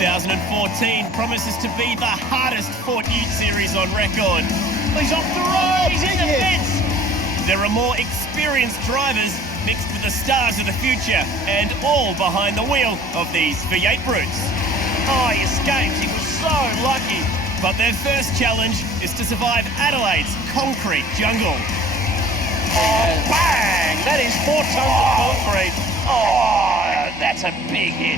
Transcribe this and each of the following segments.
2014 promises to be the hardest fought Ute series on record. He's off the road, he's in the fence. There are more experienced drivers mixed with the stars of the future, and all behind the wheel of these V8 brutes. Oh, he escapes, he was so lucky. But their first challenge is to survive Adelaide's concrete jungle. Oh, bang! That is 4 tons of concrete. Oh, that's a big hit.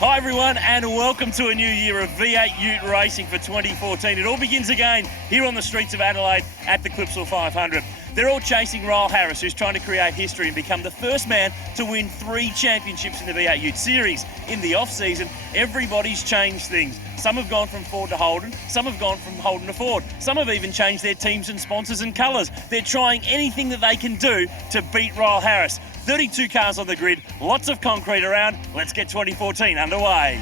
Hi everyone, and welcome to a new year of V8 Ute racing for 2014. It all begins again here on the streets of Adelaide at the Clipsal 500. They're all chasing Ryle Harris, who's trying to create history and become the first man to win 3 championships in the V8 Ute series. In the off-season, everybody's changed things. Some have gone from Ford to Holden, some have gone from Holden to Ford. Some have even changed their teams and sponsors and colours. They're trying anything that they can do to beat Ryle Harris. 32 cars on the grid, lots of concrete around. Let's get 2014 underway.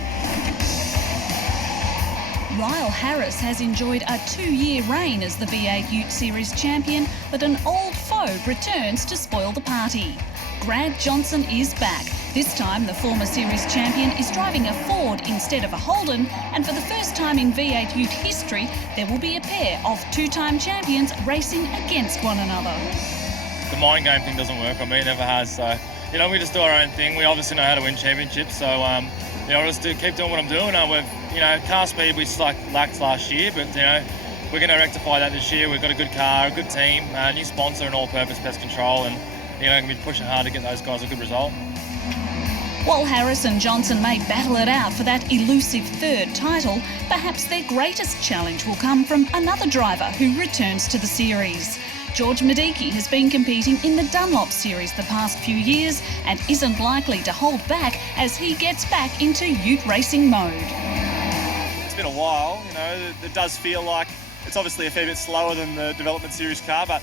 Ryle Harris has enjoyed a 2-year reign as the V8 Ute Series champion, but an old foe returns to spoil the party. Grant Johnson is back. This time, the former series champion is driving a Ford instead of a Holden, and for the first time in V8 Ute history, there will be a pair of 2-time champions racing against one another. The mind game thing doesn't work on me, it never has. So, we just do our own thing. We obviously know how to win championships, so I'll just keep doing what I'm doing. Car speed we lacked last year, but we're going to rectify that this year. We've got a good car, a good team, a new sponsor, and all-purpose pest control, and going to be pushing hard to get those guys a good result. While Harris and Johnson may battle it out for that elusive 3rd title, perhaps their greatest challenge will come from another driver who returns to the series. George Medicki has been competing in the Dunlop Series the past few years and isn't likely to hold back as he gets back into Ute racing mode. It's been a while, it does feel like it's obviously a fair bit slower than the Development Series car, but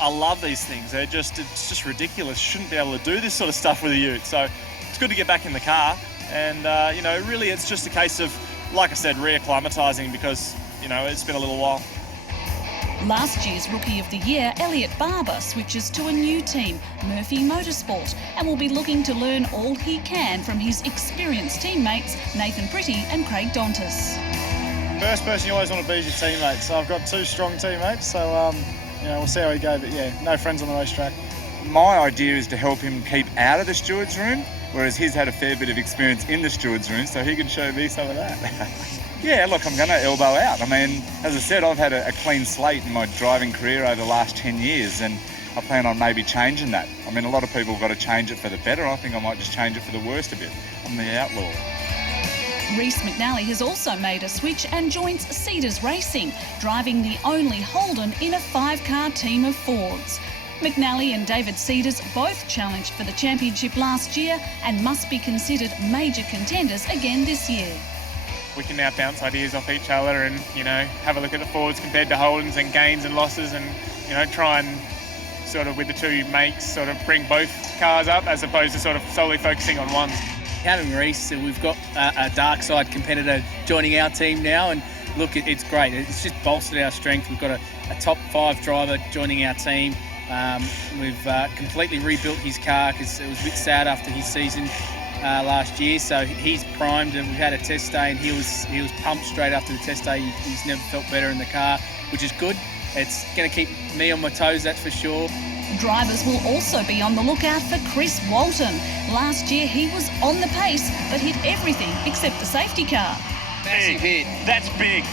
I love these things. It's just ridiculous. Shouldn't be able to do this sort of stuff with a Ute. So it's good to get back in the car, and really it's just a case of, like I said, reacclimatising because it's been a little while. Last year's Rookie of the Year, Elliot Barber, switches to a new team, Murphy Motorsport, and will be looking to learn all he can from his experienced teammates, Nathan Pretty and Craig Dontis. First person you always want to be is your teammate, so I've got 2 strong teammates, so we'll see how we go, but no friends on the racetrack. My idea is to help him keep out of the steward's room, whereas he's had a fair bit of experience in the steward's room, so he can show me some of that. Yeah, look, I'm going to elbow out. As I said, I've had a clean slate in my driving career over the last 10 years, and I plan on maybe changing that. A lot of people have got to change it for the better. I think I might just change it for the worst a bit. I'm the outlaw. Rhys McNally has also made a switch and joins Cedars Racing, driving the only Holden in a 5-car team of Fords. McNally and David Cedars both challenged for the championship last year and must be considered major contenders again this year. We can now bounce ideas off each other and, have a look at the Fords compared to Holdens and gains and losses and, try and sort of with the 2 makes sort of bring both cars up as opposed to sort of solely focusing on one. Having Rhys, we've got a dark side competitor joining our team now, and look, it's great. It's just bolstered our strength. We've got a top 5 driver joining our team. We've completely rebuilt his car because it was a bit sad after his season last year, so he's primed, and we've had a test day and he was pumped straight after the test day. He's never felt better in the car, which is good. It's going to keep me on my toes, that's for sure. Drivers will also be on the lookout for Chris Walton. Last year he was on the pace but hit everything except the safety car. Massive hit. That's big.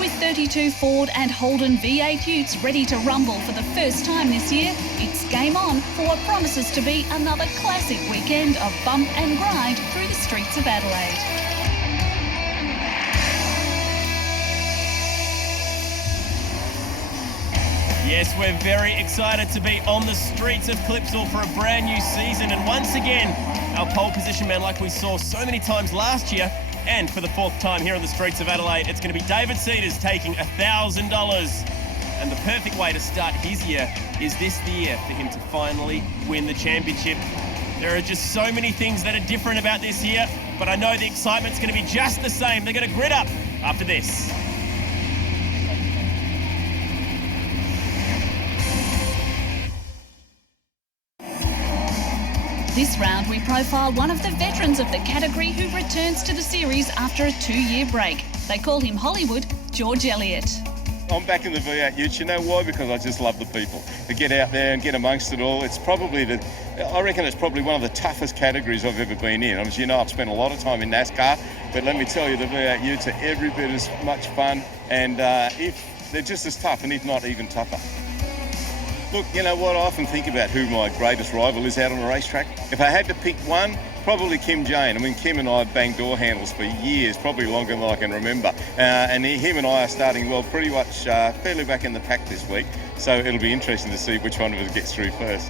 With 32 Ford and Holden V8 Utes ready to rumble for the first time this year, it's game on for what promises to be another classic weekend of bump and grind through the streets of Adelaide. Yes, we're very excited to be on the streets of Clipsal for a brand new season, and once again, our pole position man, like we saw so many times last year, and for the 4th time here on the streets of Adelaide, it's going to be David Cedars taking $1,000. And the perfect way to start his year is this the year for him to finally win the championship. There are just so many things that are different about this year, but I know the excitement's going to be just the same. They're going to grid up after this. This round, we profile one of the veterans of the category who returns to the series after a 2-year break. They call him Hollywood, George Elliott. I'm back in the V8 Utes. You know why? Because I just love the people. To get out there and get amongst it all, I reckon it's probably one of the toughest categories I've ever been in. As you know, I've spent a lot of time in NASCAR, but let me tell you, the V8 Utes are every bit as much fun, and if they're just as tough, and if not even tougher. Look, you know what? I often think about who my greatest rival is out on the racetrack. If I had to pick one, probably Kim Jane. I mean, Kim and I have banged door handles for years, probably longer than I can remember. Him and I are starting, well, pretty much fairly back in the pack this week. So it'll be interesting to see which one of us gets through first.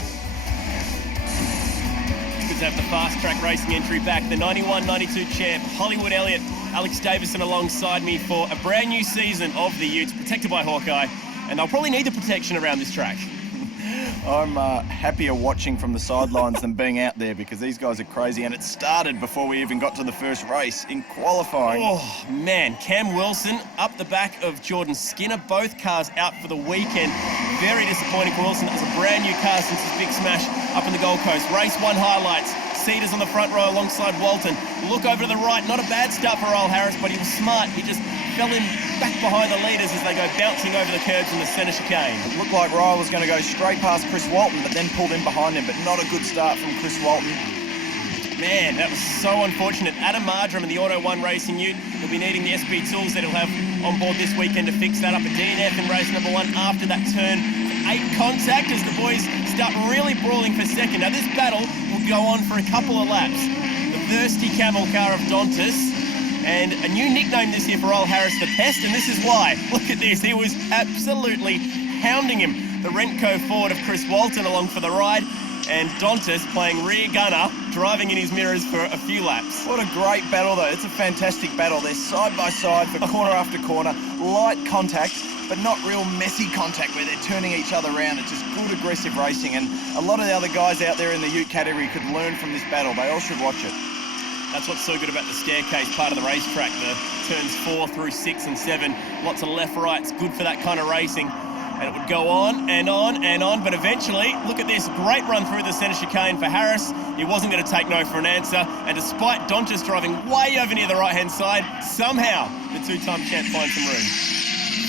Good to have the fast track racing entry back. The 91-92 champ, Hollywood Elliott, Alex Davison alongside me for a brand new season of the Utes, protected by Hawkeye. And they'll probably need the protection around this track. I'm happier watching from the sidelines than being out there because these guys are crazy, and it started before we even got to the first race in qualifying. Oh, man, Cam Wilson up the back of Jordan Skinner. Both cars out for the weekend. Very disappointing for Wilson. That was a brand new car since his big smash up in the Gold Coast. Race 1 highlights. Cedars on the front row alongside Walton. Look over to the right. Not a bad start for Earl Harris, but he was smart. He just fell in back behind the leaders as they go bouncing over the curbs in the centre chicane. It looked like Ryle was going to go straight past Chris Walton, but then pulled in behind him, but not a good start from Chris Walton. Man, that was so unfortunate. Adam Mardrum in the Auto 1 Racing Ute will be needing the SP tools that he'll have on board this weekend to fix that up. A DNF in race number 1 after that turn 8 contact as the boys start really brawling for second. Now this battle will go on for a couple of laps. The thirsty camel car of Dontis, and a new nickname this year for Earl Harris, the Pest, and this is why. Look at this, he was absolutely hounding him. The Rentco Ford of Chris Walton along for the ride, and Dontis playing rear gunner, driving in his mirrors for a few laps. What a great battle though, it's a fantastic battle. They're side by side for corner after corner, light contact, but not real messy contact where they're turning each other around. It's just good aggressive racing, and a lot of the other guys out there in the Ute category could learn from this battle. They all should watch it. That's what's so good about the staircase part of the racetrack, the turns 4 through 6 and 7. Lots of left-rights, good for that kind of racing. And it would go on and on and on, but eventually, look at this, great run through the centre chicane for Harris. He wasn't going to take no for an answer, and despite Dontis driving way over near the right-hand side, somehow the two-time champ finds some room.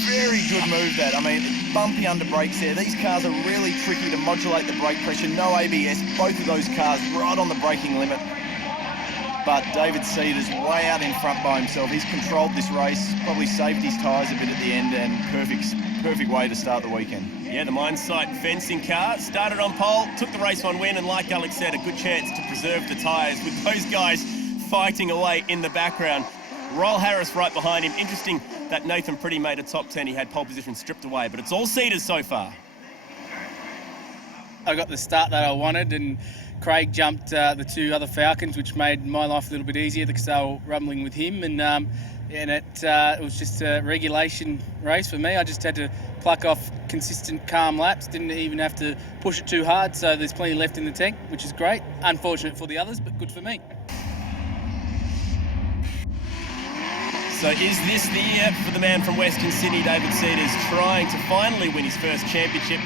Very good move that. I mean, bumpy under brakes there. These cars are really tricky to modulate the brake pressure. No ABS, both of those cars right on the braking limit. But David Cedars way out in front by himself. He's controlled this race, probably saved his tyres a bit at the end, and perfect way to start the weekend. Yeah, the mine site fencing car started on pole, took the race 1 win, and like Alex said, a good chance to preserve the tyres with those guys fighting away in the background. Earl Harris right behind him. Interesting that Nathan Pretty made a top 10. He had pole position stripped away, but it's all Cedars so far. I got the start that I wanted, and Craig jumped the 2 other Falcons, which made my life a little bit easier because they were rumbling with him. And it was just a regulation race for me. I just had to pluck off consistent, calm laps. Didn't even have to push it too hard. So there's plenty left in the tank, which is great. Unfortunate for the others, but good for me. So is this the year for the man from Western Sydney, David Cedars, trying to finally win his first championship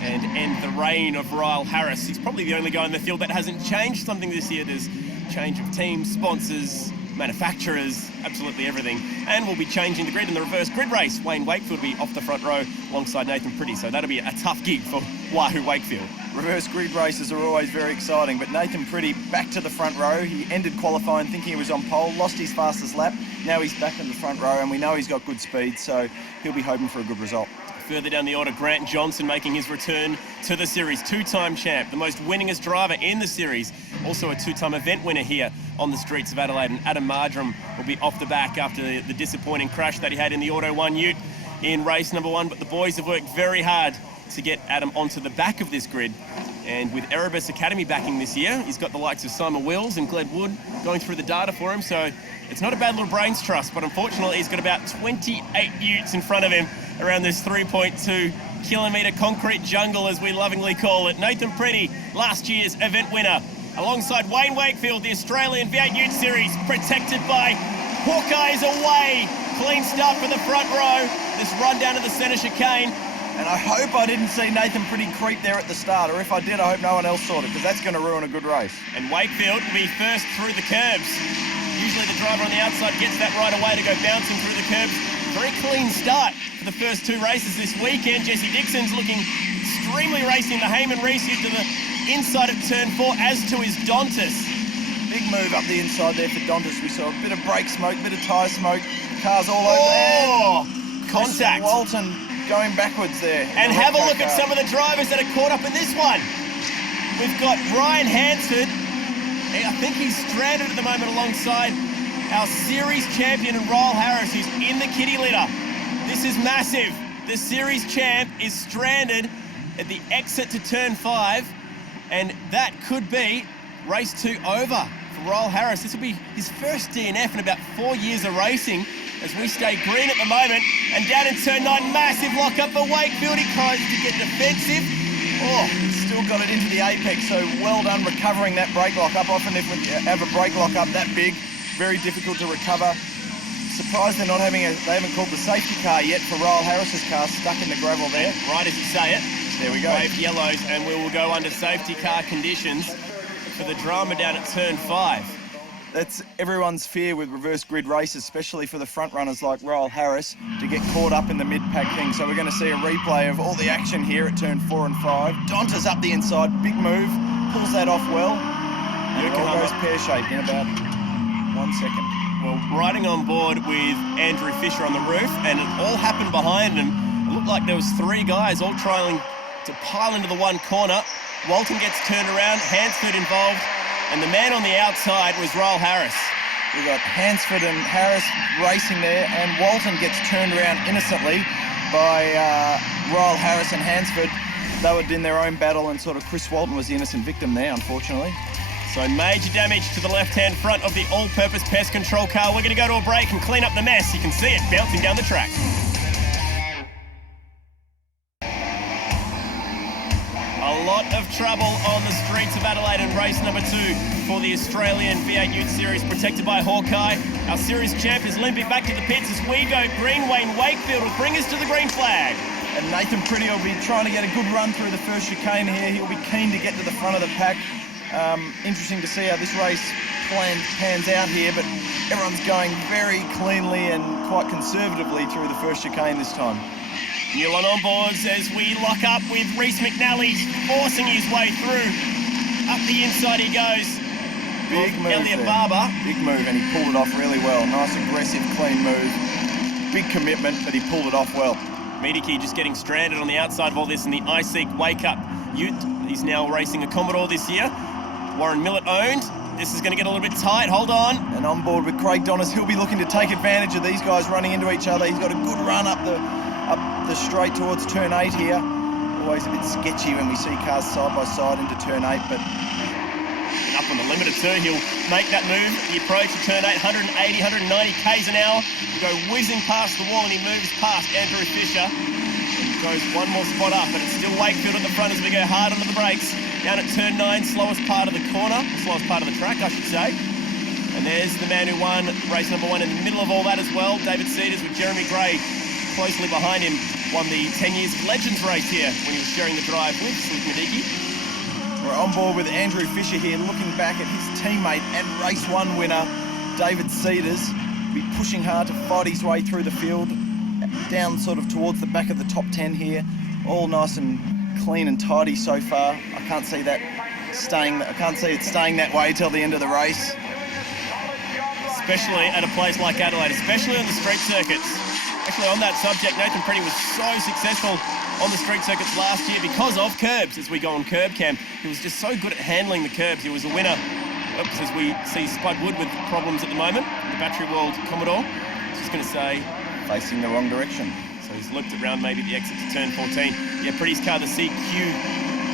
and end the reign of Ryle Harris? He's probably the only guy in the field that hasn't changed something this year. There's change of teams, sponsors, manufacturers, absolutely everything. And we'll be changing the grid in the reverse grid race. Wayne Wakefield will be off the front row alongside Nathan Pretty, so that'll be a tough gig for Wahoo Wakefield. Reverse grid races are always very exciting, but Nathan Pretty back to the front row. He ended qualifying thinking he was on pole, lost his fastest lap. Now he's back in the front row, and we know he's got good speed, so he'll be hoping for a good result. Further down the order, Grant Johnson making his return to the series. 2-time champ, the most winningest driver in the series. Also a 2-time event winner here on the streets of Adelaide. And Adam Mardrum will be off the back after the disappointing crash that he had in the Auto 1 Ute in race number 1. But the boys have worked very hard to get Adam onto the back of this grid. And with Erebus Academy backing this year, he's got the likes of Simon Wills and Gled Wood going through the data for him. So it's not a bad little brains trust, but unfortunately he's got about 28 utes in front of him around this 3.2 kilometre concrete jungle, as we lovingly call it. Nathan Pretty, last year's event winner, alongside Wayne Wakefield, the Australian V8 Ute Series, protected by Hawkeyes away. Clean start for the front row. This run down to the centre chicane. And I hope I didn't see Nathan Pretty creep there at the start, or if I did, I hope no one else saw it, because that's going to ruin a good race. And Wakefield will be first through the curbs. Usually the driver on the outside gets that right away to go bouncing through the curbs. Very clean start for the first two races this weekend. Jesse Dixon's looking extremely racing. The Heyman Reese to the inside of turn 4, as to his Dontas. Big move up the inside there for Dontas. We saw a bit of brake smoke, bit of tyre smoke. Cars all over. Oh, contact. Walton going backwards there. And have a look at some of the drivers that are caught up in this one. We've got Brian Hansford. I think he's stranded at the moment alongside our series champion and Ryle Harris, who's in the kitty litter. This is massive. The series champ is stranded at the exit to turn 5, and that could be race 2 over for Ryle Harris. This will be his first DNF in about 4 years of racing, as we stay green at the moment. And down in turn 9, massive lock-up for Wakefield. He tries to get defensive. Oh, still got it into the apex, so well done recovering that brake lock-up. Often if we have a brake lock-up that big, very difficult to recover. Surprised they haven't called the safety car yet for Ryle Harris's car, stuck in the gravel there. Right as you say it. There we go. Waved yellows, and we will go under safety car conditions for the drama down at turn 5. That's everyone's fear with reverse grid races, especially for the front runners like Ryle Harris, to get caught up in the mid-pack thing. So we're going to see a replay of all the action here at turn 4 and 5. Dontas up the inside, big move, pulls that off well. And it all goes pear-shaped in about 1 second. Well, riding on board with Andrew Fisher on the roof, and it all happened behind him. It looked like there was 3 guys all trying to pile into the one corner. Walton gets turned around, Hansford involved, and the man on the outside was Ryle Harris. We've got Hansford and Harris racing there, and Walton gets turned around innocently by Ryle Harris and Hansford. They were in their own battle, and sort of Chris Walton was the innocent victim there, unfortunately. So major damage to the left-hand front of the all-purpose pest control car. We're going to go to a break and clean up the mess. You can see it bouncing down the track. A lot of trouble on the streets of Adelaide in race number 2 for the Australian V8 Ute Series, protected by Hawkeye. Our series champ is limping back to the pits as we go green. Wayne Wakefield will bring us to the green flag. And Nathan Pretty will be trying to get a good run through the first chicane here. He'll be keen to get to the front of the pack. Interesting to see how this race pans out here, but everyone's going very cleanly and quite conservatively through the first chicane this time. Newland on boards as we lock up with Reese McNally forcing his way through. Up the inside he goes. Big move Elliot there. Barber. Big move, and he pulled it off really well. Nice, aggressive, clean move. Big commitment, but he pulled it off well. Mediki just getting stranded on the outside of all this in the iSeek Wake Up Ute. He's now racing a Commodore this year. Warren Millett owned. This is going to get a little bit tight. Hold on. And on board with Craig Donnis, he'll be looking to take advantage of these guys running into each other. He's got a good run up the straight towards turn 8 here. Always a bit sketchy when we see cars side by side into turn 8, but up on the limiter too, he'll make that move. The approach to turn 8, 180, 190 k's an hour. He'll go whizzing past the wall, and he moves past Andrew Fisher. And goes one more spot up, but it's still Wakefield at the front as we go hard onto the brakes. Down at turn 9, slowest part of the corner, slowest part of the track, I should say. And there's the man who won race number 1 in the middle of all that as well. David Cedars with Jeremy Gray closely behind him. Won the 10 Years of Legends race here when he was sharing the drive with Slick Mediki. we're on board with Andrew Fisher here, looking back at his teammate and race 1 winner, David Cedars. Be pushing hard to fight his way through the field, down sort of towards the back of the top 10 here. All nice and clean and tidy so far. I can't see it staying that way till the end of the race. Especially at a place like Adelaide, especially on the street circuits. Actually, on that subject, Nathan Pretty was so successful on the street circuits last year because of curbs. As we go on curb cam, he was just so good at handling the curbs. He was a winner. Oops, as we see Spud Wood with problems at the moment, the Battery World Commodore. Just going to say, facing the wrong direction. So he's looked around maybe the exit to turn 14. Yeah, Pretty's car, the CQ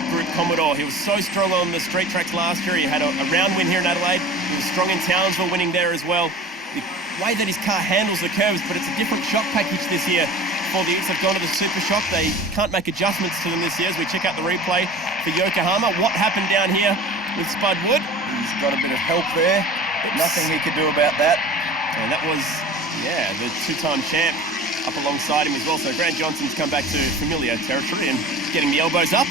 Group Commodore. He was so strong on the street tracks last year. He had a round win here in Adelaide. He was strong in Townsville, winning there as well. The way that his car handles the curves, but it's a different shock package this year. For the Utes have gone to the Super Shock. They can't make adjustments to them this year as we check out the replay for Yokohama. What happened down here with Spud Wood? He's got a bit of help there, but nothing he could do about that. And that was, yeah, the 2-time champ up alongside him as well. So Grant Johnson's come back to familiar territory and getting the elbows up.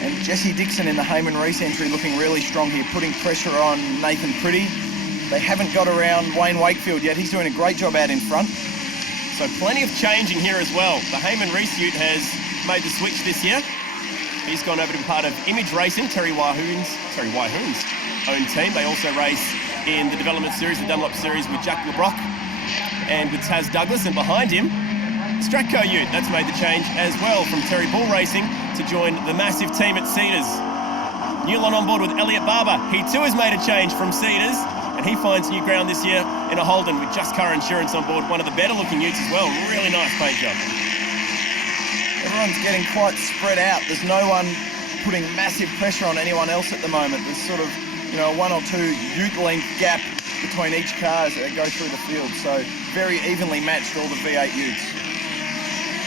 And Jesse Dixon in the Heyman Reese entry looking really strong here, putting pressure on Nathan Pretty. They haven't got around Wayne Wakefield yet. He's doing a great job out in front. So plenty of change in here as well. The Heyman Reese ute has made the switch this year. He's gone over to be part of Image Racing, Terry Wyhoon's own team. They also race in the development series, the Dunlop series, with Jack LeBrock and with Taz Douglas. And behind him, Stratco ute, that's made the change as well from Terry Bull Racing to join the massive team at Cedars. Newlon on board with Elliot Barber. He too has made a change from Cedars, and he finds new ground this year in a Holden with Just Car Insurance on board, one of the better looking utes as well. Really nice paint job. Everyone's getting quite spread out. There's no one putting massive pressure on anyone else at the moment. There's sort of, you know, 1 or 2 ute length gap between each car as they go through the field. So very evenly matched, all the V8 utes.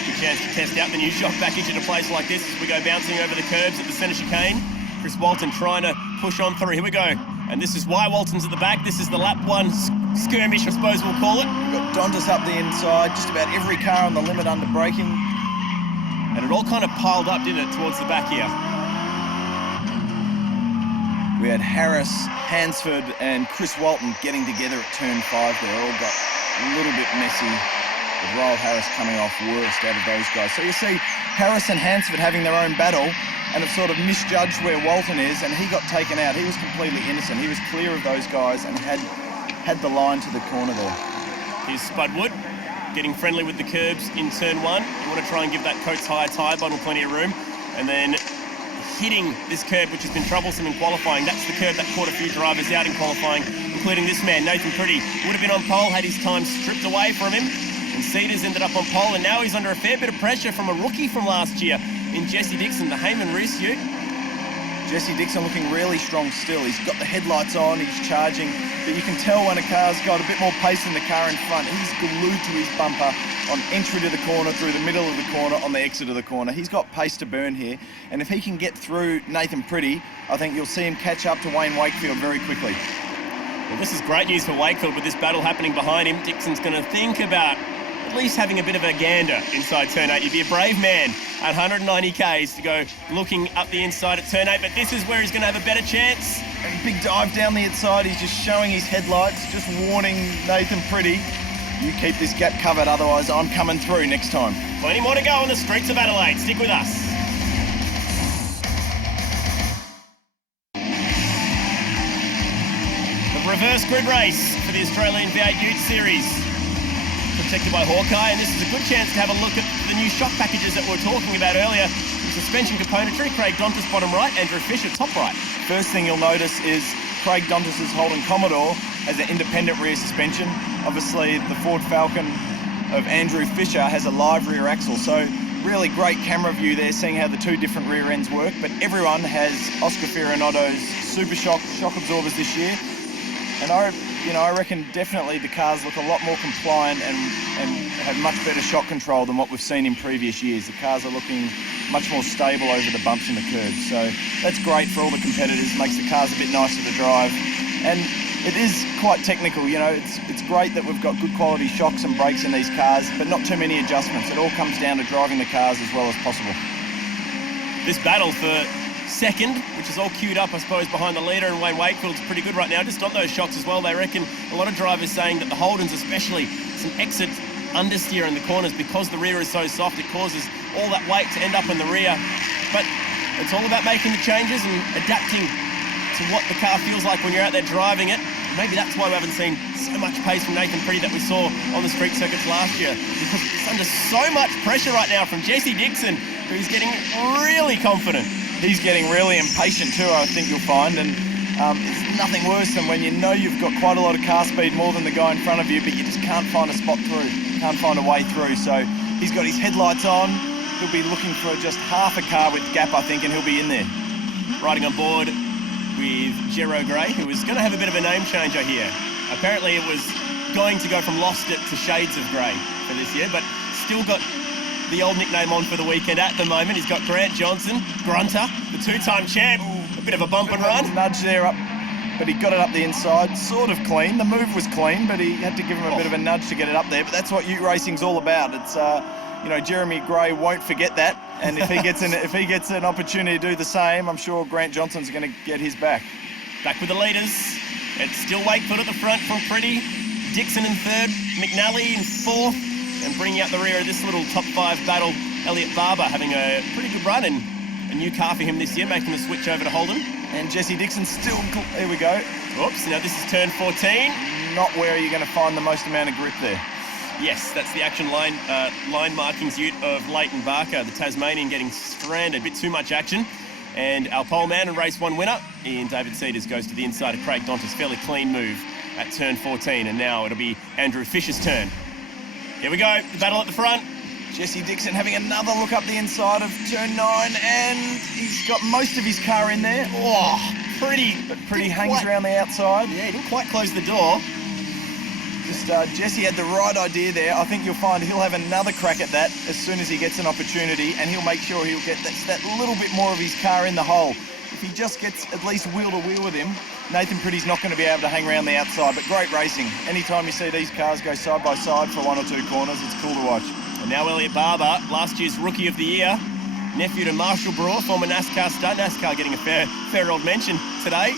Good chance to test out the new shock package at a place like this as we go bouncing over the curbs at the centre chicane. Chris Walton trying to push on through. Here we go. And this is why Walton's at the back. This is the lap 1 skirmish, I suppose we'll call it. We've got Dontas up the inside, just about every car on the limit under braking. And it all kind of piled up, didn't it, towards the back here. We had Harris, Hansford and Chris Walton getting together at turn 5 there. All got a little bit messy. With Royal Harris coming off worst out of those guys. So you see Harris and Hansford having their own battle and have sort of misjudged where Walton is, and he got taken out. He was completely innocent. He was clear of those guys and had the line to the corner there. Here's Spudwood getting friendly with the curbs in turn 1. You want to try and give that Coates Hire tyre bundle plenty of room. And then hitting this curb, which has been troublesome in qualifying. That's the curb that caught a few drivers out in qualifying, including this man, Nathan Pretty. Would have been on pole had his time stripped away from him. And Cedars ended up on pole, and now he's under a fair bit of pressure from a rookie from last year in Jesse Dixon, the Heyman Reese ute. Jesse Dixon looking really strong still. He's got the headlights on, he's charging, but you can tell when a car's got a bit more pace than the car in front. He's glued to his bumper on entry to the corner, through the middle of the corner, on the exit of the corner. He's got pace to burn here, and if he can get through Nathan Pretty, I think you'll see him catch up to Wayne Wakefield very quickly. Well, this is great news for Wakefield with this battle happening behind him. Dixon's going to think about at least having a bit of a gander inside turn 8. You'd be a brave man at 190 Ks to go looking up the inside at turn 8, but this is where he's going to have a better chance. And big dive down the inside. He's just showing his headlights, just warning Nathan Pretty, you keep this gap covered, otherwise I'm coming through next time. Plenty more to go on the streets of Adelaide. Stick with us. The reverse grid race for the Australian V8 Ute Series. Protected by Hawkeye, and this is a good chance to have a look at the new shock packages that we were talking about earlier. Suspension componentry, Craig Dontas bottom right, Andrew Fisher top right. First thing you'll notice is Craig Dontas' Holden Commodore has an independent rear suspension. Obviously the Ford Falcon of Andrew Fisher has a live rear axle, so really great camera view there, seeing how the two different rear ends work. But everyone has Oscar Fiorinado's Super Shock absorbers this year, and I reckon definitely the cars look a lot more compliant and have much better shock control than what we've seen in previous years. The cars are looking much more stable over the bumps and the curbs. So that's great for all the competitors, makes the cars a bit nicer to drive. And it is quite technical, you know, it's great that we've got good quality shocks and brakes in these cars, but not too many adjustments. It all comes down to driving the cars as well as possible. This battle for second, which is all queued up, I suppose, behind the leader, and Wayne Wakefield's pretty good right now. Just on those shocks as well, they reckon a lot of drivers saying that the Holdens, especially some exit understeer in the corners, because the rear is so soft, it causes all that weight to end up in the rear. But it's all about making the changes and adapting to what the car feels like when you're out there driving it. Maybe that's why we haven't seen so much pace from Nathan Pretty that we saw on the street circuits last year, because it's under so much pressure right now from Jesse Dixon, who's getting really confident. He's getting really impatient too, I think you'll find, and it's nothing worse than when you know you've got quite a lot of car speed, more than the guy in front of you, but you just can't find a spot through, can't find a way through. So he's got his headlights on, he'll be looking for just half a car with gap, I think, and he'll be in there. Riding on board with Jero Gray, who was going to have a bit of a name changer here. Apparently it was going to go from Lost It to Shades of Grey for this year, but still got the old nickname on for the weekend at the moment. He's got Grant Johnson, Grunter, the two-time champ. A bit of a bump and run. Nudge there up but he got it up the inside, sort of clean. The move was clean, but he had to give him a bit of a nudge to get it up there. But that's what ute racing's all about. It's Jeremy Gray won't forget that, and if he gets an opportunity to do the same, I'm sure Grant Johnson's going to get his back. Back with the leaders. It's still Wakefield at the front from Pretty. Dixon in third, McNally in fourth, and bringing out the rear of this little top 5 battle, Elliot Barber having a pretty good run and a new car for him this year, making the switch over to Holden. And Jesse Dixon still, here we go. Oops, now this is turn 14. Not where you're going to find the most amount of grip there. Yes, that's the action line markings ute of Leighton Barker, the Tasmanian, getting stranded, a bit too much action. And our pole man and race 1 winner, Ian David Cedars, goes to the inside of Craig Dontis. Fairly clean move at turn 14, and now it'll be Andrew Fisher's turn. Here we go, the battle at the front. Jesse Dixon having another look up the inside of turn 9, and he's got most of his car in there. Oh, Pretty. But Pretty hangs around the outside. Yeah, he didn't quite close the door. Jesse had the right idea there. I think you'll find he'll have another crack at that as soon as he gets an opportunity, and he'll make sure he'll get that little bit more of his car in the hole. If he just gets at least wheel to wheel with him, Nathan Pretty's not going to be able to hang around the outside, but great racing. Anytime you see these cars go side by side for 1 or 2 corners, it's cool to watch. And now Elliot Barber, last year's Rookie of the Year, nephew to Marshall Brewer, former NASCAR star. NASCAR getting a fair old mention today,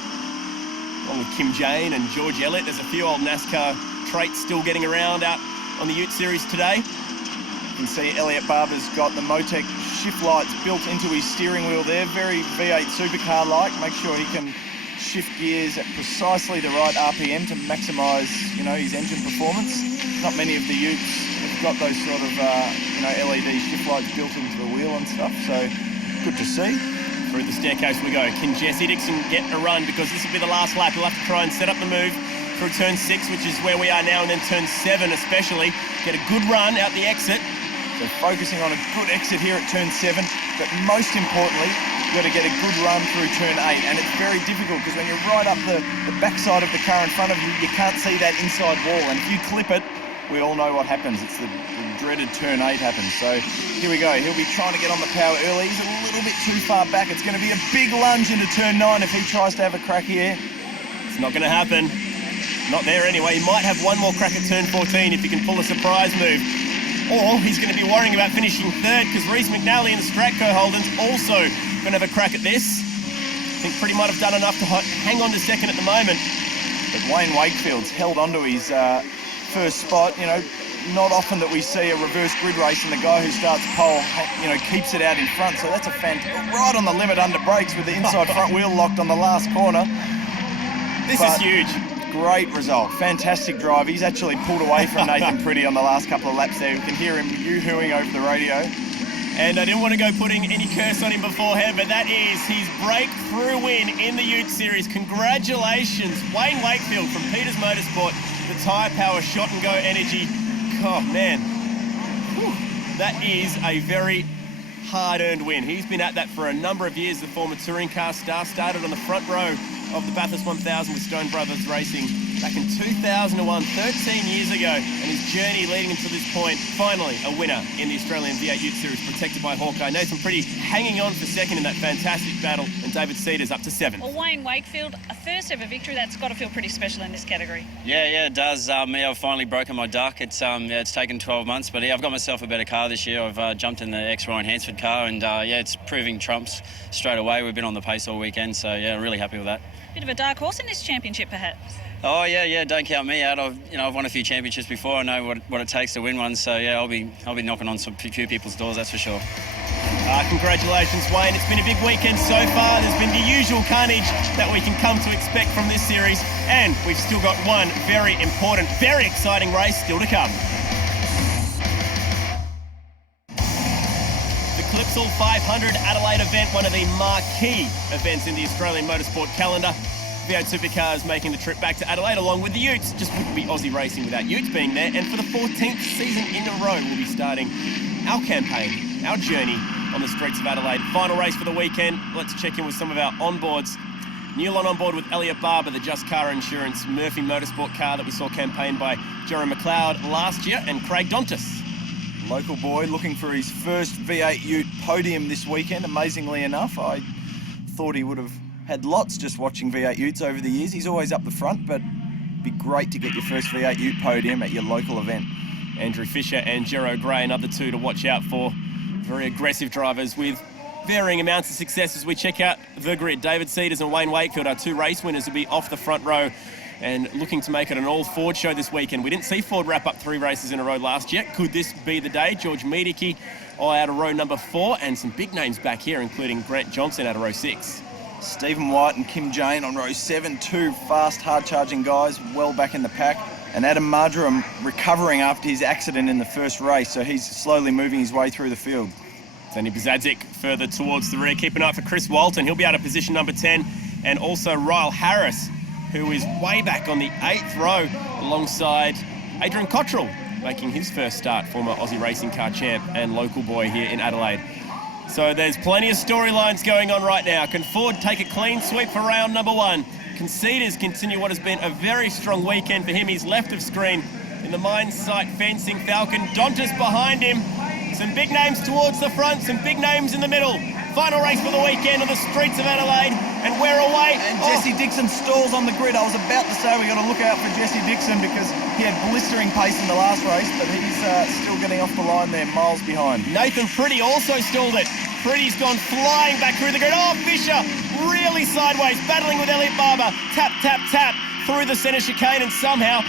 along with Kim Jane and George Elliott. There's a few old NASCAR traits still getting around out on the Ute Series today. You can see Elliot Barber's got the Motec shift lights built into his steering wheel there, very V8 supercar-like. Make sure he can shift gears at precisely the right RPM to maximise, his engine performance. Not many of the Utes have got those sort of, LED shift lights built into the wheel and stuff, so good to see. Through the staircase we go. Can Jesse Dixon get a run? Because this will be the last lap. He'll have to try and set up the move through turn 6, which is where we are now, and then turn 7 especially. Get a good run out the exit. So focusing on a good exit here at turn 7, but most importantly, you've got to get a good run through turn 8, and it's very difficult because when you're right up the backside of the car in front of you, you can't see that inside wall, and if you clip it, we all know what happens. It's the dreaded turn 8 happens. So here we go. He'll be trying to get on the power early. He's a little bit too far back. It's going to be a big lunge into turn 9 if he tries to have a crack here. It's not going to happen. Not there anyway. He might have one more crack at turn 14 if he can pull a surprise move. Or he's going to be worrying about finishing third because Reece McNally and the Stratco Holdens also going to have a crack at this. I think Pretty might have done enough to hang on to second at the moment. But Wayne Wakefield's held onto his first spot. Not often that we see a reverse grid race and the guy who starts pole, keeps it out in front. So that's right on the limit under brakes with the inside front wheel locked on the last corner. This is huge. Great result. Fantastic drive. He's actually pulled away from Nathan Pretty on the last couple of laps there. We can hear him yoo-hooing over the radio. And I didn't want to go putting any curse on him beforehand, but that is his breakthrough win in the Ute Series. Congratulations, Wayne Wakefield from Peters Motorsport, the Tyre Power Shot and Go Energy. Oh, man. Whew. That is a very hard-earned win. He's been at that for a number of years. The former touring car star started on the front row of the Bathurst 1000 with Stone Brothers Racing back in 2001, 13 years ago, and his journey leading him to this point, finally a winner in the Australian V8 Ute Series, protected by Hawkeye. Nathan Pretty hanging on for second in that fantastic battle, and David Cedars up to 7th. Well, Wayne Wakefield, a first ever victory. That's got to feel pretty special in this category. Yeah, it does. I've finally broken my duck. It's taken 12 months, but I've got myself a better car this year. I've jumped in the ex-Ryan Hansford car, and it's proving trumps straight away. We've been on the pace all weekend, so really happy with that. Bit of a dark horse in this championship, perhaps. Oh yeah, don't count me out. I've won a few championships before. I know what it takes to win one. So I'll be knocking on some few people's doors, that's for sure. Congratulations, Wayne. It's been a big weekend so far. There's been the usual carnage that we can come to expect from this series, and we've still got one very important, very exciting race still to come. The Clipsal 500 Adelaide event, one of the marquee events in the Australian motorsport calendar. V8 Supercars making the trip back to Adelaide along with the Utes. Just wouldn't be Aussie racing without Utes being there. And for the 14th season in a row, we'll be starting our campaign, our journey on the streets of Adelaide. Final race for the weekend. Let's check in with some of our onboards. New on board with Elliot Barber, the Just Car Insurance Murphy Motorsport car that we saw campaigned by Jeremy McLeod last year, and Craig Dontis. Local boy looking for his first V8 Ute podium this weekend. Amazingly enough, I thought he would have had lots just watching V8 Utes over the years. He's always up the front, but it'd be great to get your first V8 Ute podium at your local event. Andrew Fisher and Jero Gray, another two to watch out for. Very aggressive drivers with varying amounts of success as we check out the grid. David Cedars and Wayne Wakefield, our two race winners, will be off the front row and looking to make it an all-Ford show this weekend. We didn't see Ford wrap up 3 races in a row last year. Could this be the day? George Miedeke out of row number 4, and some big names back here, including Grant Johnson out of row 6. Stephen White and Kim Jane on row 7, 2 fast, hard-charging guys, well back in the pack. And Adam Marjoram recovering after his accident in the first race, so he's slowly moving his way through the field. Tony Bzadzik further towards the rear. Keep an eye for Chris Walton. He'll be out of position number 10. And also Ryle Harris, who is way back on the 8th row alongside Adrian Cottrell, making his first start, former Aussie racing car champ and local boy here in Adelaide. So there's plenty of storylines going on right now. Can Ford take a clean sweep for round number 1? Can Cedars continue what has been a very strong weekend for him? He's left of screen in the mine site fencing. Falcon Dontas behind him. Some big names towards the front, some big names in the middle. Final race for the weekend on the streets of Adelaide, and we're away. And Jesse Dixon stalls on the grid. I was about to say we got to look out for Jesse Dixon because he had blistering pace in the last race, but he's still getting off the line there, miles behind. Nathan Pretty also stalled it. Pretty's gone flying back through the grid. Oh, Fisher really sideways, battling with Elliot Barber. Tap, tap, tap through the centre chicane, and somehow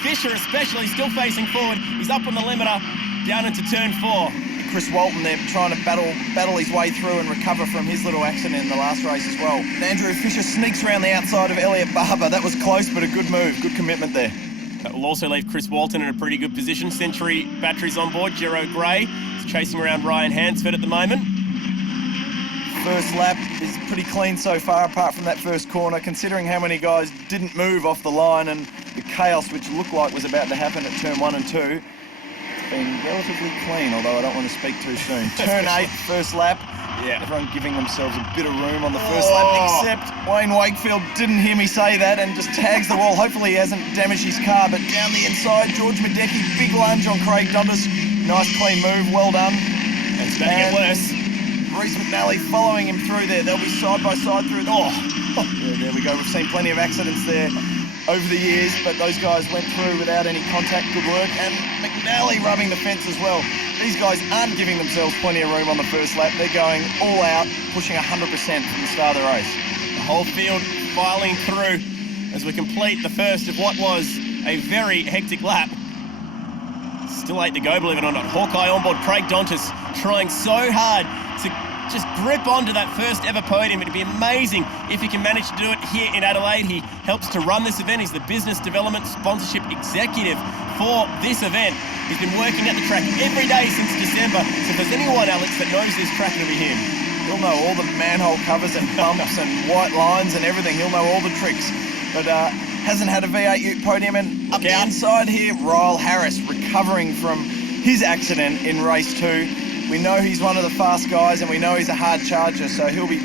Fisher especially still facing forward. He's up on the limiter, down into turn 4. Chris Walton there trying to battle his way through and recover from his little accident in the last race as well. And Andrew Fisher sneaks around the outside of Elliot Barber. That was close, but a good move, good commitment there. That will also leave Chris Walton in a pretty good position. Century batteries on board. Jero Gray is chasing around Ryan Hansford at the moment. First lap is pretty clean so far, apart from that first corner, considering how many guys didn't move off the line and the chaos which looked like was about to happen at turn 1 and 2. Been relatively clean, although I don't want to speak too soon. Turn 8, first lap. Yeah. Everyone giving themselves a bit of room on the first lap, except Wayne Wakefield didn't hear me say that and just tags the wall. Hopefully he hasn't damaged his car, but down the inside, George Miedeke, big lunge on Craig Dondas. Nice clean move, well done. It's going to get worse. Reece McNally following him through there. They'll be side by side through. Yeah, there we go. We've seen plenty of accidents there over the years, but those guys went through without any contact. Good work. And McNally rubbing the fence as well. These guys aren't giving themselves plenty of room on the first lap. They're going all out, pushing 100% from the start of the race. The whole field filing through as we complete the first of what was a very hectic lap. Still 8 to go, believe it or not. Hawkeye on board, Craig Dontas trying so hard to just grip onto that first ever podium. It'd be amazing if he can manage to do it here in Adelaide. He helps to run this event. He's the business development sponsorship executive for this event. He's been working at the track every day since December. So if there's anyone, Alex, that knows this track, it'll be him. He'll know all the manhole covers and bumps and white lines and everything. He'll know all the tricks. But hasn't had a V8 Ute podium. And up the inside here, Ryle Harris recovering from his accident in race 2. We know he's one of the fast guys and we know he's a hard charger, so he'll be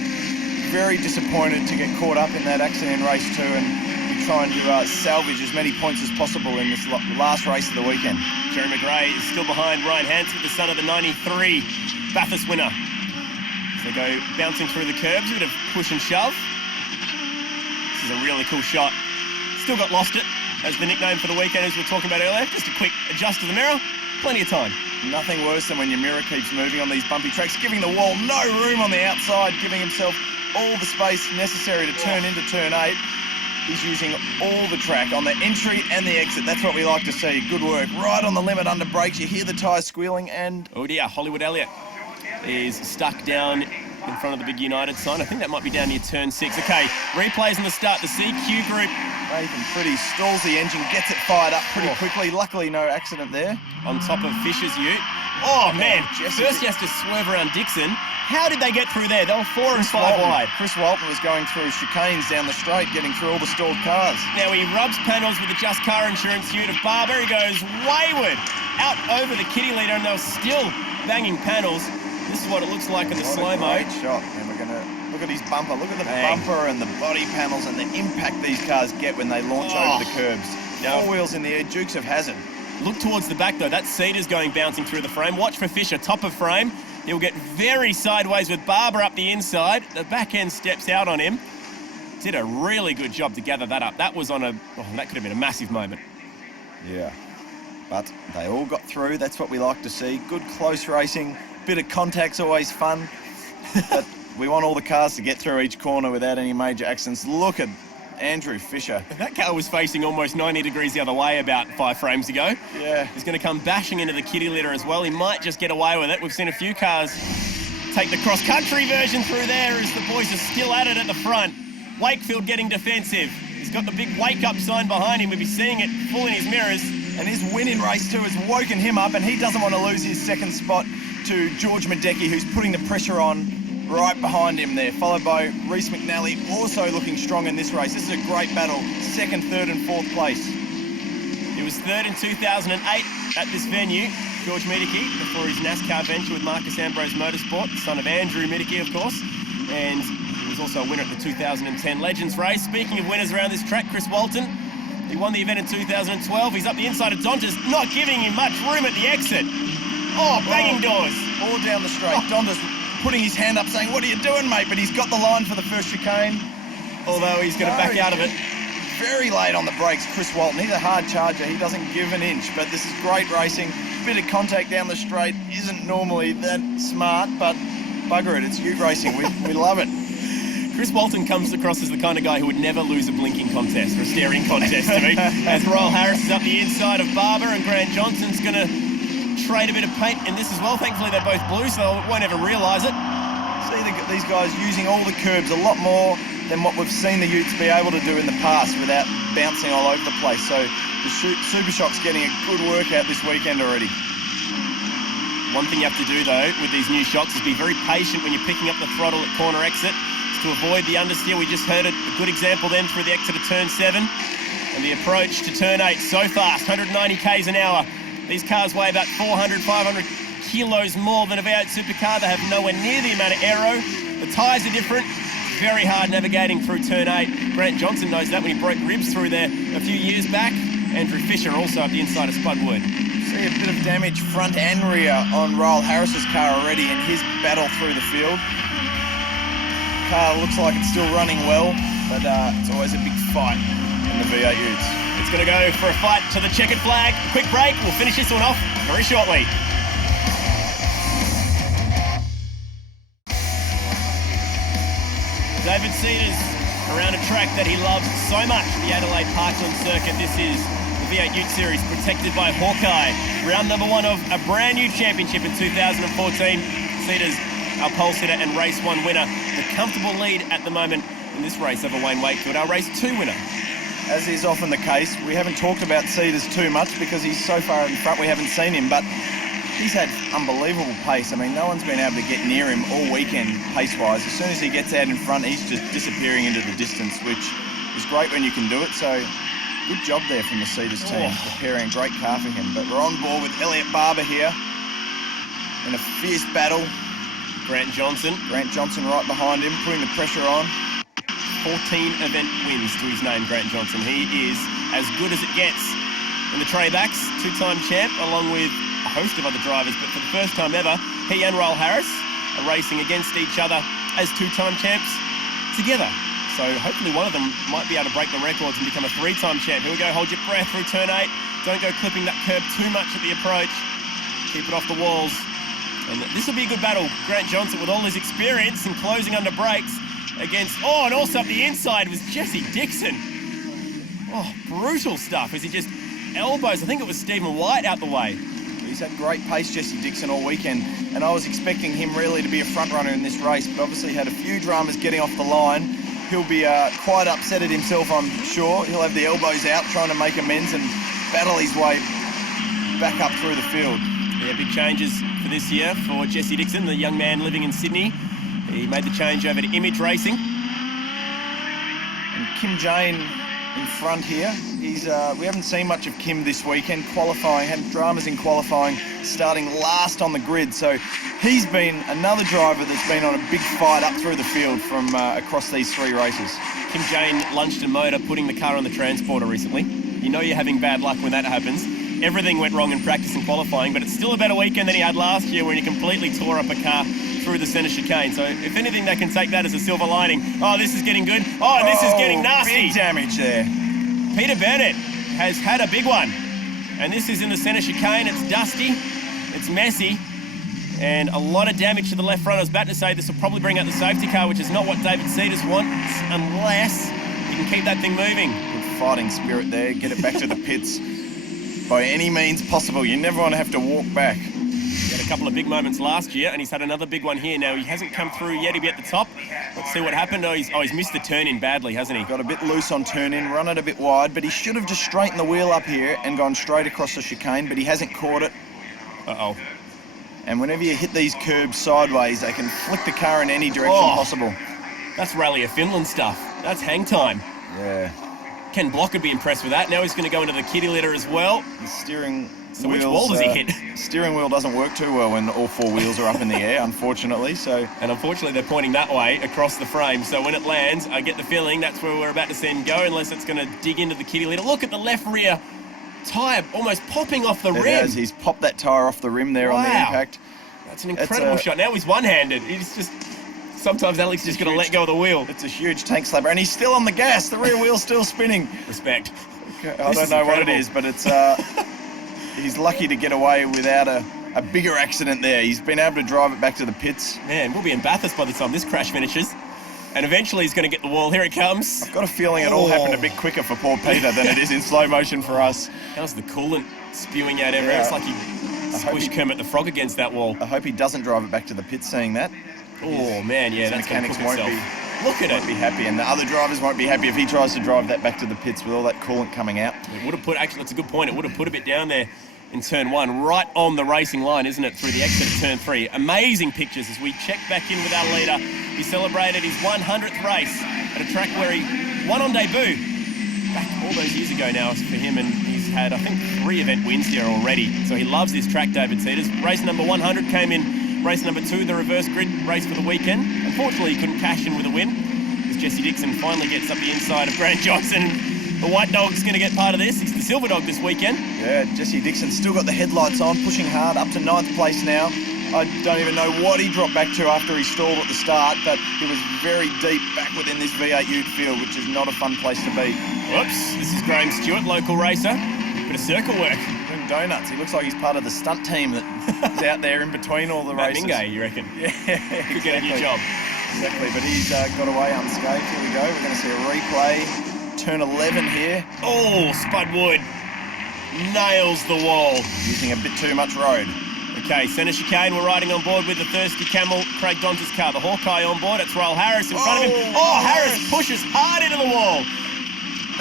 very disappointed to get caught up in that accident in race 2 and be trying to salvage as many points as possible in this last race of the weekend. Jerry McRae is still behind Ryan Hansford, the son of the 93 Bathurst winner. So they go bouncing through the curbs, a bit of push and shove. This is a really cool shot. Still got Lost It as the nickname for the weekend, as we were talking about earlier. Just a quick adjust to the mirror, plenty of time. Nothing worse than when your mirror keeps moving on these bumpy tracks, giving the wall no room on the outside, giving himself all the space necessary to turn into turn 8. He's using all the track on the entry and the exit. That's what we like to see. Good work. Right on the limit under brakes. You hear the tyres squealing and... Oh dear, Hollywood Elliott is stuck down in front of the big United sign. I think that might be down near turn 6. Okay, replays on the start. The CQ group. Nathan Pretty stalls the engine, gets it fired up pretty quickly. Luckily, no accident there. On top of Fisher's Ute. Oh, man. First he has to swerve around Dixon. How did they get through there? They were 4 and 5 wide. Chris Walton was going through chicanes down the straight, getting through all the stalled cars. Now he rubs panels with the Just Car Insurance Ute of Barber. He goes wayward out over the kitty leader, and they're still banging panels. This is what it looks like in the slow-mo. Great shot. And we're going to look at his bumper. Look at the bumper and the body panels and the impact these cars get when they launch over the curbs. 4 wheels in the air, Dukes of Hazzard. Look towards the back, though. That Cedars going bouncing through the frame. Watch for Fisher, top of frame. He'll get very sideways with Barber up the inside. The back end steps out on him. did a really good job to gather that up. That was on that could have been a massive moment. Yeah, but they all got through. That's what we like to see. Good close racing. Bit of contact's always fun. But we want all the cars to get through each corner without any major accidents. Look at Andrew Fisher. That car was facing almost 90 degrees the other way about 5 frames ago. Yeah. He's going to come bashing into the kitty litter as well. He might just get away with it. We've seen a few cars take the cross-country version through there as the boys are still at it at the front. Wakefield getting defensive. He's got the big wake-up sign behind him. We'll be seeing it full in his mirrors. And his win in race 2 has woken him up, and he doesn't want to lose his second spot to George Madecki, who's putting the pressure on right behind him there, followed by Reece McNally, also looking strong in this race. This is a great battle, 2nd, 3rd and 4th place. He was 3rd in 2008 at this venue, George Madecki, before his NASCAR venture with Marcus Ambrose Motorsport, the son of Andrew Madecki, of course, and he was also a winner at the 2010 Legends race. Speaking of winners around this track, Chris Walton, he won the event in 2012. He's up the inside of Dontas, not giving him much room at the exit. Oh, banging doors. All down the straight. Dontas putting his hand up saying, "What are you doing, mate?" But he's got the line for the first chicane. Although he's going to back out of it. Very late on the brakes, Chris Walton. He's a hard charger. He doesn't give an inch, but this is great racing. Bit of contact down the straight. Isn't normally that smart, but bugger it, it's ute racing. We love it. Chris Walton comes across as the kind of guy who would never lose a blinking contest or a staring contest to me. As Royal Harris is up the inside of Barber, and Grant Johnson's going to trade a bit of paint in this as well. Thankfully, they're both blue, so they won't ever realise it. See these guys using all the curbs a lot more than what we've seen the utes be able to do in the past without bouncing all over the place. So the Super Shock's getting a good workout this weekend already. One thing you have to do, though, with these new shocks is be very patient when you're picking up the throttle at corner exit to avoid the understeer. We just heard a good example then through the exit of turn 7 and the approach to turn 8 so fast, 190 k's an hour. These cars weigh about 400, 500 kilos more than a V8 supercar. They have nowhere near the amount of aero. The tyres are different. Very hard navigating through turn 8. Grant Johnson knows that when he broke ribs through there a few years back. Andrew Fisher also up the inside of Spudwood. See a bit of damage front and rear on Royal Harris's car already in his battle through the field. Car looks like it's still running well, but it's always a big fight in the V8 utes. It's going to go for a fight to the checkered flag. Quick break. We'll finish this one off very shortly. David Cedars around a track that he loves so much, the Adelaide Parkland Circuit. This is the V8 Ute Series protected by Hawkeye. Round number 1 of a brand new championship in 2014. Cedars, our pole sitter and race 1 winner. The comfortable lead at the moment in this race over Wayne Wakefield, our race 2 winner. As is often the case, we haven't talked about Cedars too much because he's so far in front we haven't seen him, but he's had unbelievable pace. I mean, no one's been able to get near him all weekend pace-wise. As soon as he gets out in front, he's just disappearing into the distance, which is great when you can do it. So good job there from the Cedars team, preparing a great car for him. But we're on board with Elliot Barber here in a fierce battle. Grant Johnson right behind him, putting the pressure on. 14 event wins to his name, Grant Johnson. He is as good as it gets in the Treybacks, 2-time champ, along with a host of other drivers. But for the first time ever, he and Royal Harris are racing against each other as 2-time champs together. So hopefully one of them might be able to break the records and become a 3-time champ. Here we go, hold your breath through turn 8. Don't go clipping that curb too much at the approach. Keep it off the walls. And this will be a good battle. Grant Johnson, with all his experience in closing under brakes, against, and also up the inside was Jesse Dixon. Oh, brutal stuff as he just elbows, I think it was Stephen White out the way. He's had great pace, Jesse Dixon, all weekend, and I was expecting him really to be a front runner in this race, but obviously had a few dramas getting off the line. He'll be quite upset at himself, I'm sure. He'll have the elbows out trying to make amends and battle his way back up through the field. Yeah, big changes for this year for Jesse Dixon, the young man living in Sydney. He made the change over to Image Racing. And Kim Jane in front here. We haven't seen much of Kim this weekend. Qualifying, had dramas in qualifying, starting last on the grid. So he's been another driver that's been on a big fight up through the field from across these 3 races. Kim Jane lunched a motor, putting the car on the transporter recently. You know you're having bad luck when that happens. Everything went wrong in practice and qualifying, but it's still a better weekend than he had last year when he completely tore up a car through the centre chicane. So if anything, they can take that as a silver lining. Oh, this is getting good. Oh, and this is getting nasty. Big damage there. Peter Bennett has had a big one. And this is in the centre chicane. It's dusty, it's messy, and a lot of damage to the left front. I was about to say this will probably bring out the safety car, which is not what David Cedars wants, unless he can keep that thing moving. Good fighting spirit there. Get it back to the pits by any means possible. You never want to have to walk back. He had a couple of big moments last year, and he's had another big one here. Now, he hasn't come through yet. He'll be at the top. Let's see what happened. Oh, he's missed the turn-in badly, hasn't he? Got a bit loose on turn-in, run it a bit wide, but he should have just straightened the wheel up here and gone straight across the chicane, but he hasn't caught it. Uh-oh. And whenever you hit these curbs sideways, they can flick the car in any direction possible. That's Rally of Finland stuff. That's hang time. Yeah. Ken Block would be impressed with that. Now he's going to go into the kiddie litter as well. The steering So which wall does he hit? Steering wheel doesn't work too well when all four wheels are up in the air, unfortunately. And unfortunately, they're pointing that way across the frame. So when it lands, I get the feeling that's where we're about to see him go, unless it's going to dig into the kiddie litter. Look at the left rear tyre almost popping off the rim. Has. He's popped that tyre off the rim there on the impact. That's an incredible shot. Now he's one-handed. He's just... Sometimes Alex just got to let go of the wheel. It's a huge tank slapper, and he's still on the gas. The rear wheel's still spinning. Respect. Okay, I don't know what it is, but it's he's lucky to get away without a bigger accident there. He's been able to drive it back to the pits. Man, we'll be in Bathurst by the time this crash finishes. And eventually he's going to get the wall. Here it comes. I've got a feeling it all happened a bit quicker for poor Peter than it is in slow motion for us. How's the coolant spewing out everywhere? It's like he squished Kermit the Frog against that wall. I hope he doesn't drive it back to the pits seeing that. Oh, man, yeah, that's going to cook itself. Look at it. Won't be happy, and the other drivers won't be happy if he tries to drive that back to the pits with all that coolant coming out. It would have put, actually, that's a good point, it would have put a bit down there in turn one, right on the racing line, isn't it, through the exit of turn three. Amazing pictures as we check back in with our leader. He celebrated his 100th race at a track where he won on debut back all those years ago now for him, and he's had, I think, 3 event wins here already. So he loves this track, David Cedars. Race number 100 came in race number 2, the reverse grid race for the weekend. Unfortunately, he couldn't cash in with a win, as Jesse Dixon finally gets up the inside of Grant Johnson. The white dog's going to get part of this. He's the silver dog this weekend. Yeah, Jesse Dixon still got the headlights on, pushing hard up to 9th place now. I don't even know what he dropped back to after he stalled at the start, but he was very deep back within this V8 Ute field, which is not a fun place to be. Whoops, this is Graham Stewart, local racer. Bit of circle work. Doing donuts. He looks like he's part of the stunt team that's out there in between all the races. Mingo, you reckon? Yeah, Could get a new job. Exactly, but he's got away unscathed. Here we go. We're going to see a replay. Turn 11 here. Oh, Spudwood nails the wall. Using a bit too much road. Okay, centre chicane, we're riding on board with the Thirsty Camel, Craig Donta's car. The Hawkeye on board, it's Royal Harris in front of him. Oh, Harris pushes hard into the wall.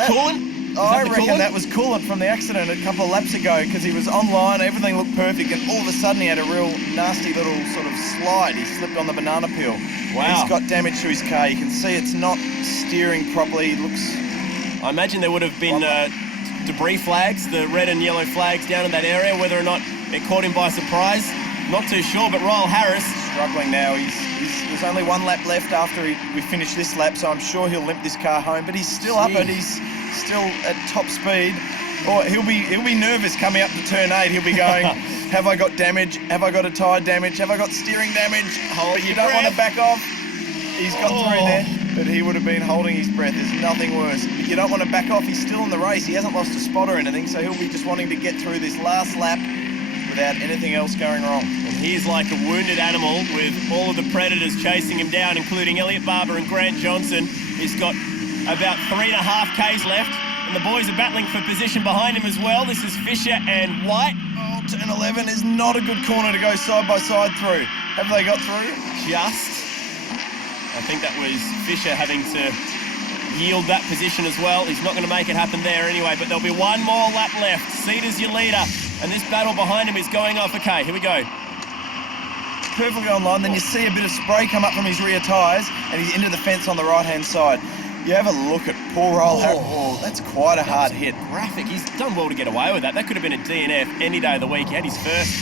Coolant? I reckon that was coolant from the accident a couple of laps ago, because he was online, everything looked perfect, and all of a sudden he had a real nasty little sort of slide. He slipped on the banana peel. Wow. He's got damage to his car. You can see it's not steering properly. It looks... I imagine there would have been debris flags, the red and yellow flags down in that area, whether or not it caught him by surprise. Not too sure, but Royal Harris... struggling now. There's only 1 lap left after we finish this lap, so I'm sure he'll limp this car home, but he's still up and he's still at top speed. Or he'll be nervous coming up to turn 8. He'll be going, have I got damage? Have I got a tyre damage? Have I got steering damage? But you don't want to back off. He's got through there, but he would have been holding his breath. There's nothing worse. But you don't want to back off. He's still in the race. He hasn't lost a spot or anything, so he'll be just wanting to get through this last lap without anything else going wrong. And he's like a wounded animal with all of the predators chasing him down, including Elliot Barber and Grant Johnson. He's got about 3.5 Ks left, and the boys are battling for position behind him as well. This is Fisher and White. Oh, turn 11 is not a good corner to go side by side through. Have they got through? Just. I think that was Fisher having to yield that position as well. He's not going to make it happen there anyway, but there'll be 1 more lap left. Cedars your leader, and this battle behind him is going off. Okay, here we go. Perfectly online, then you see a bit of spray come up from his rear tyres, and he's into the fence on the right-hand side. You have a look at poor Royal Harris. Oh, that's quite a hard hit. Graphic. He's done well to get away with that. That could have been a DNF any day of the week. He had his first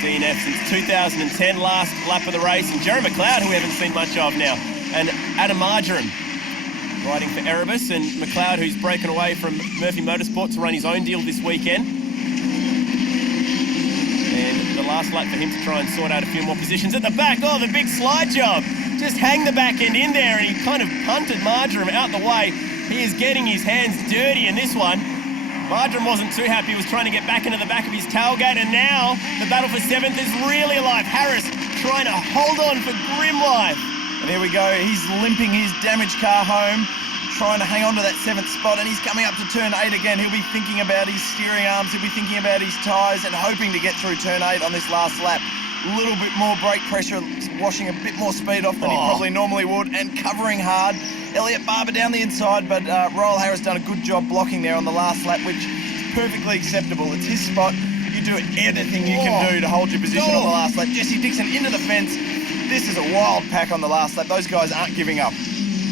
DNF since 2010, last lap of the race. And Jerry McLeod, who we haven't seen much of now. And Adam Marjoram riding for Erebus. And McLeod, who's broken away from Murphy Motorsport to run his own deal this weekend. And the last lap for him to try and sort out a few more positions. At the back, oh, the big slide job. Just hang the back end in there, and he kind of punted Marjoram out the way. He is getting his hands dirty in this one. Marjoram wasn't too happy. He was trying to get back into the back of his tailgate, and now the battle for 7th is really alive. Harris trying to hold on for grim life. And here we go. He's limping his damaged car home, trying to hang on to that 7th spot, and he's coming up to turn 8 again. He'll be thinking about his steering arms, he'll be thinking about his tyres and hoping to get through turn 8 on this last lap. A little bit more brake pressure, washing a bit more speed off than he probably normally would, and covering hard. Elliot Barber down the inside, but Royal Harris done a good job blocking there on the last lap, which is perfectly acceptable. It's his spot. You do anything you can do to hold your position on the last lap. Jesse Dixon into the fence. This is a wild pack on the last lap. Those guys aren't giving up.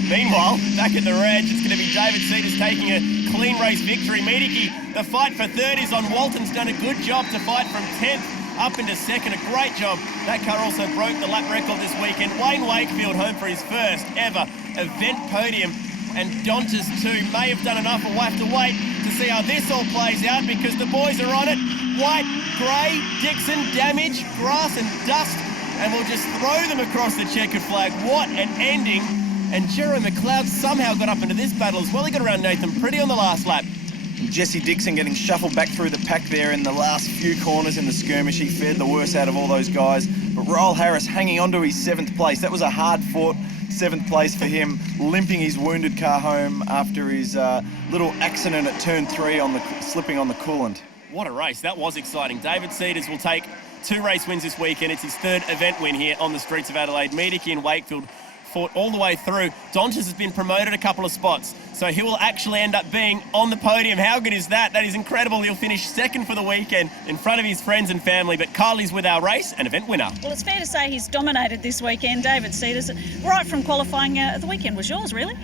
Meanwhile, back at the reg, it's going to be David Cedars taking a clean race victory. Medicki, the fight for 3rd is on. Walton's done a good job to fight from 10th up into 2nd. A great job. That car also broke the lap record this weekend. Wayne Wakefield home for his first ever event podium. And Dontas too may have done enough, but we'll have to wait to see how this all plays out, because the boys are on it. White, grey, Dixon, damage, grass and dust. And we'll just throw them across the checkered flag. What an ending. And Jerry McLeod somehow got up into this battle as well. He got around Nathan Pretty on the last lap. Jesse Dixon getting shuffled back through the pack there in the last few corners in the skirmish. He fared the worst out of all those guys. But Royal Harris hanging on to his 7th place. That was a hard-fought 7th place for him, limping his wounded car home after his little accident at turn 3 on the slipping on the coolant. What a race. That was exciting. David Cedars will take 2 race wins this weekend. It's his 3rd event win here on the streets of Adelaide. Medicki and Wakefield fought all the way through. Dontas has been promoted a couple of spots, so he will actually end up being on the podium. How good is that? That is incredible. He'll finish 2nd for the weekend in front of his friends and family, but Kylie's with our race and event winner. Well, it's fair to say he's dominated this weekend, David Cedars. Right from qualifying, the weekend was yours, really?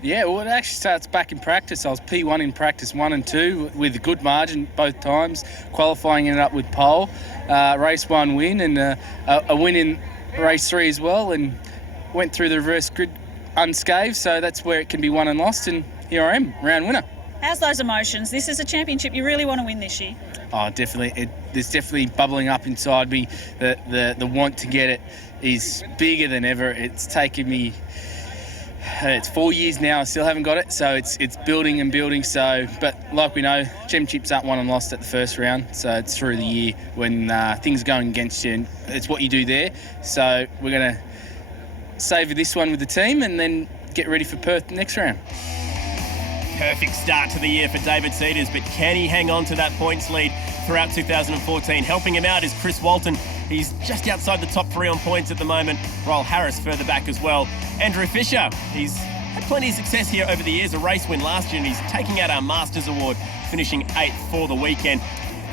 Yeah, well, it actually starts back in practice. I was P1 in practice 1 and 2 with a good margin both times. Qualifying ended up with pole, race 1 win, and a win in race 3 as well, and went through the reverse grid unscathed, so that's where it can be won and lost, and here I am, round winner. How's those emotions? This is a championship you really want to win this year. Oh, definitely. There's definitely bubbling up inside me. The want to get it is bigger than ever. It's taken me, it's 4 years now, I still haven't got it, so it's building and building. So, but like we know, championships aren't won and lost at the first round, so it's through the year when things are going against you, and it's what you do there. So we're going to savour this one with the team and then get ready for Perth next round. Perfect start to the year for David Cedars, but can he hang on to that points lead throughout 2014? Helping him out is Chris Walton. He's just outside the top 3 on points at the moment. Royal Harris further back as well. Andrew Fisher, he's had plenty of success here over the years. A race win last year, and he's taking out our Masters Award, finishing 8th for the weekend.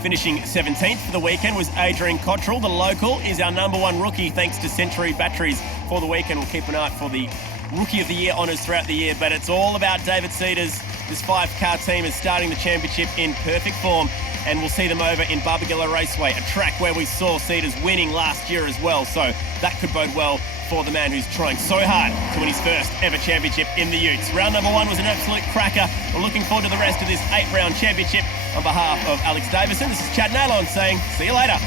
Finishing 17th for the weekend was Adrian Cottrell. The local is our #1 rookie, thanks to Century Batteries for the weekend. We'll keep an eye out for the Rookie of the Year honours throughout the year, but it's all about David Cedars. This 5-car team is starting the championship in perfect form, and we'll see them over in Barbagallo Raceway, a track where we saw Cedars winning last year as well, so that could bode well for the man who's trying so hard to win his first ever championship in the Utes. Round #1 was an absolute cracker. We're looking forward to the rest of this 8-round championship. On behalf of Alex Davison, this is Chad Nalon saying, see you later.